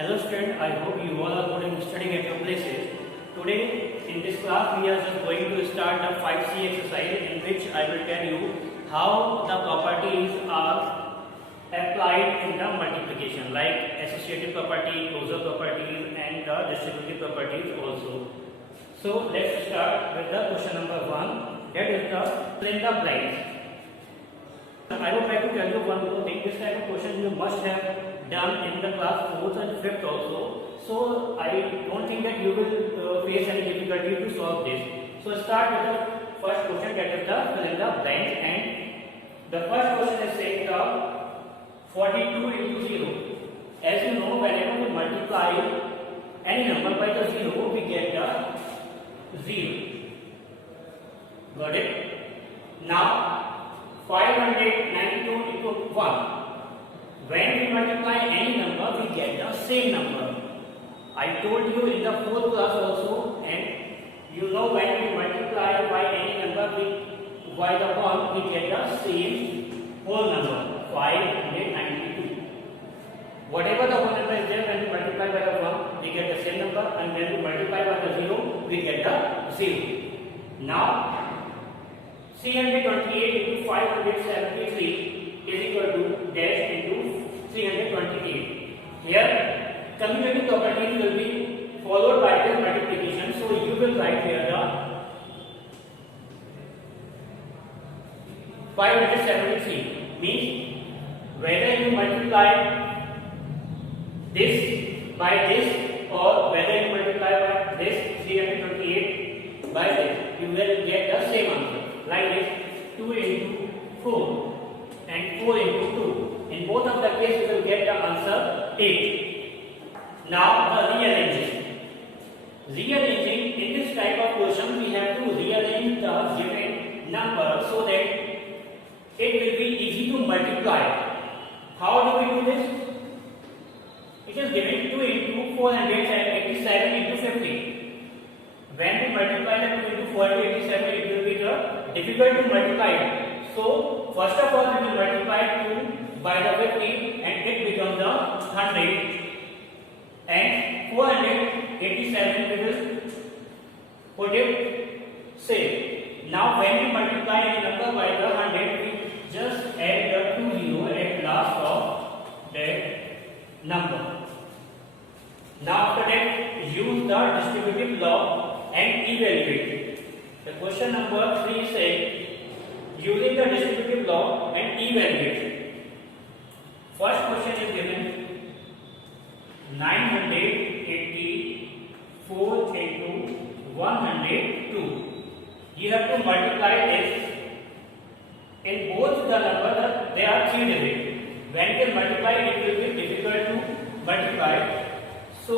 Hello student, I hope you all are good and studying at your places. Today in this class we are just going to start the 5C exercise in which I will tell you how the properties are applied in the multiplication, like associative property, closure properties and the distributive properties also. So let's start with the question number 1, that is the fill in the blanks. I would like to tell you one more thing. This type of question you must have done in the class 4th and 5th also. So I don't think that you will face any difficulty to solve this. So start with the first question, that is the fill in the blank, and the first question is saying the 42 into 0. As you know, whenever we multiply any number by the 0, we get the 0. Got it? Now 592 into 1. When we multiply any number, we get the same number. I told you in the 4th class also, and you know when we multiply by any number by the 1, we get the same whole number, 592. Whatever the whole number is there, when we multiply by the 1, we get the same number, and when we multiply by the 0, we get the 0. Now 328 into 573 is equal to dash into 328. Here, commutative properties will be followed by the multiplication. So you will write here the 573 means whether you multiply this by this or whether you multiply by this 328 by this, you will get the same answer. Like this, 2 into 4 and 4 into 2. In both of the cases, you will get the answer 8. Now the rearranging. Rearranging, in this type of question, we have to rearrange the given number so that it will be easy to multiply. How do we do this? It is given 2 into 487 into 50. When we multiply the 2 into 4 into 87, it will be difficult to multiply. So first of all, we will multiply 2 by the 50 and it becomes the 100, and 487 we will put it same. Now when we multiply any number by the 100, we just add the 2 0 at last of that number. Now after that, use the distributive law and evaluate. The question number 3 says, using the distributive law and evaluate. First question is given 984 into 102. You have to multiply this. In both the number, they are 3 digits. When you multiply, it will be difficult to multiply. So,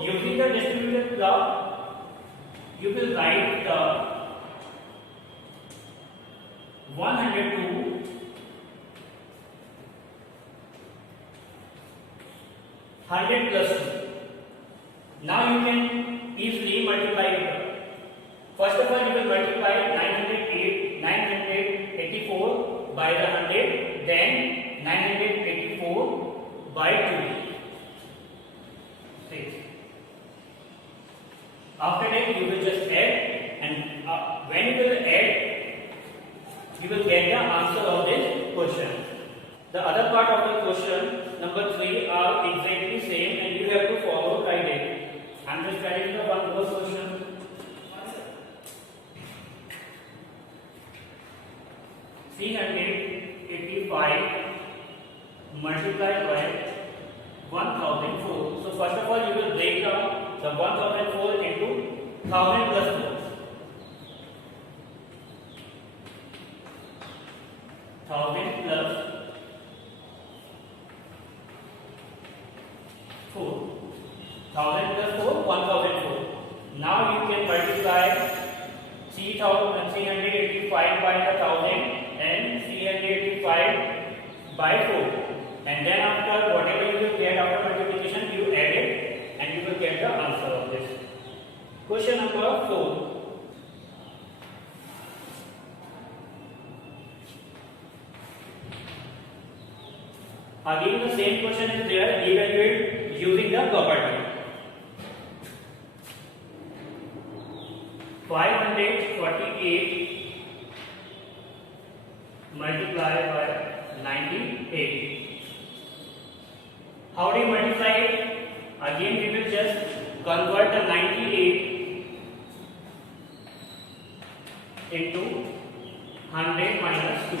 using the distributive law, you will write the 102 100 plus 2. Now you can easily multiply it. First of all, you will multiply 984 by the 100, then 984 by 2. 6. After that, you will just add, and when you will add, you will get the answer of this question. The other part of the question, number 3, are exactly same and you have to follow like it. I am just writing the one more question. $385 multiplied by 1004. So first of all, you will break down the 1004 into 1000 plus 4. 1000 plus 4. 1000 plus 4, 1004. Now you can multiply 3385 by the 1000 and 385 by 4. And then after whatever you will get after multiplication, you add it and you will get the answer of this. Question number 4. Again the same question is there. Evaluate using the property. 548 multiplied by 98. How do you multiply it? Again we will just convert the 98 into 100 minus 2.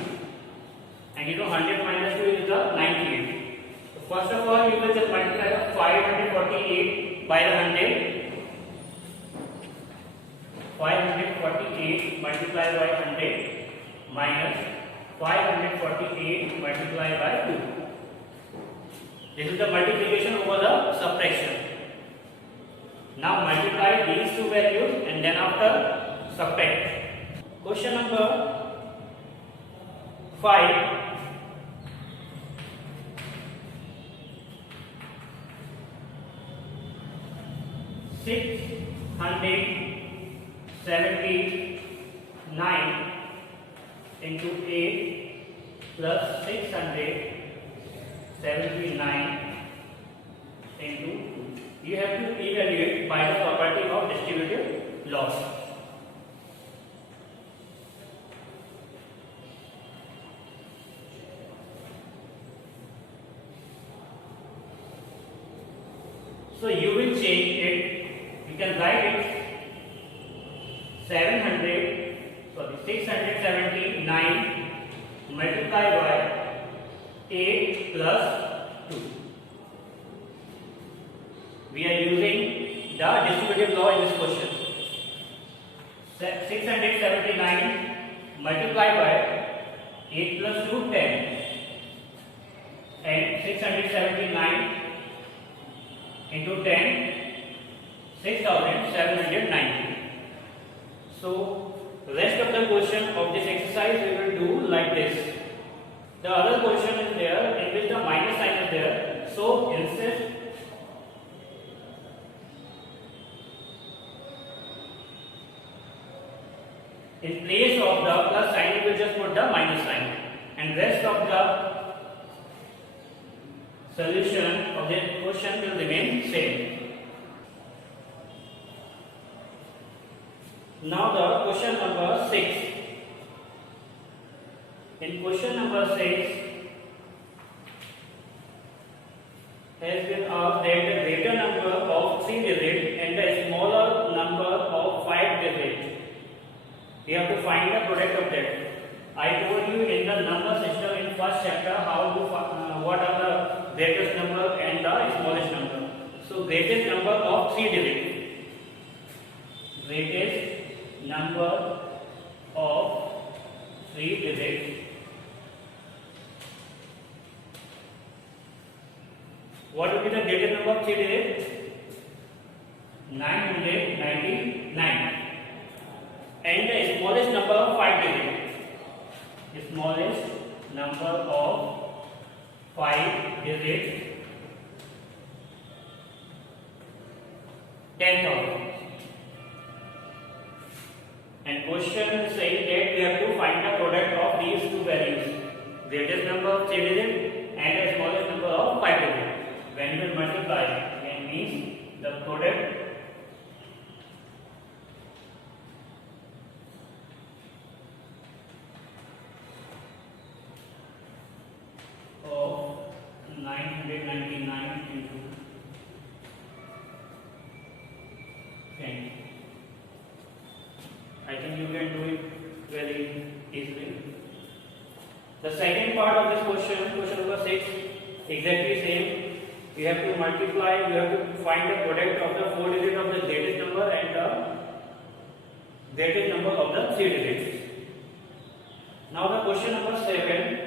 And you know 100 minus 2 is the 98. So first of all you will just multiply the 548 by the 100. 548 multiplied by 100 minus 548 multiplied by 2. This is the multiplication over the subtraction. Now multiply these two values and then after subtract. Question number 5. 679 into 8 plus 679 into 2. You have to evaluate by the property of distributive loss. So you will change it. You can write it 679 multiplied by 8 plus 2. We are using the distributive law in this question. 679 multiplied by 8 plus 2, 10. And 679 into 10, 6790. So rest of the question of this exercise we will do like this. The other question is there in which the minus sign is there. So instead in place of the plus sign we will just put the minus sign, and rest of the solution of the question will remain same. Now the question number 6. In question number 6 has been asked that the greater number of 3 digits and the smaller number of 5 digits. We have to find the product of that. I told you in the number system in first chapter how to what are the greatest number and the smallest number. So greatest number of 3 digits. Greatest number of 3 digits. What will be the greatest number of 3 digits? 999. And the smallest number of 5 digits. The smallest number of 5 digits. 10,000. And question says that we have to find the product of these two values, greatest number of 3 digits and the smallest number of 5 digits. When you will multiply, it means the product of 999 into 10. I think you can do it very easily. The second part of this question, question number 6, exactly same. You have to multiply, you have to find the product of the 4 digits of the greatest number and the greatest number of the 3 digits. Now the question number 7.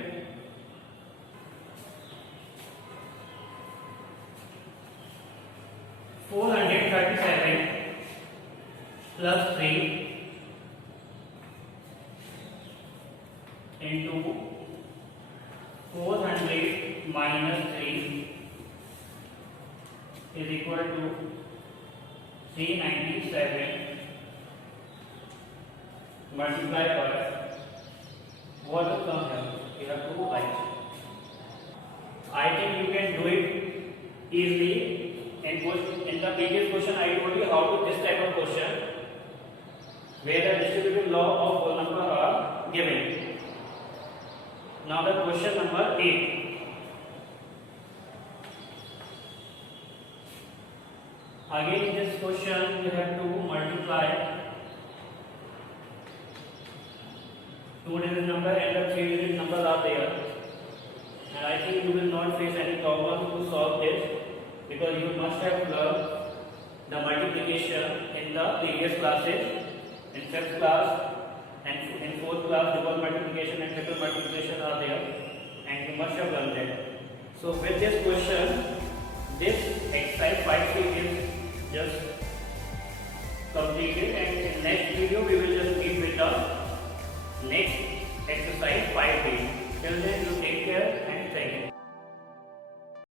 $437 plus 3 into 400 minus 3 is equal to 397 multiplied by what will come here? You have to write. I think you can do it easily In the previous question, I told you how to this type of question where the distributive law of whole number are given. Now the question number 8. Again in this question we have to multiply two-digit number and the three-digit numbers are there. And I think you will not face any problem to solve this because you must have learned the multiplication in the previous classes. In 5th class and in 4th class, double multiplication and triple multiplication are there, and you must have learned that. So with this question, this exercise 5C is just completed, and in next video we will just meet with the next exercise 5B.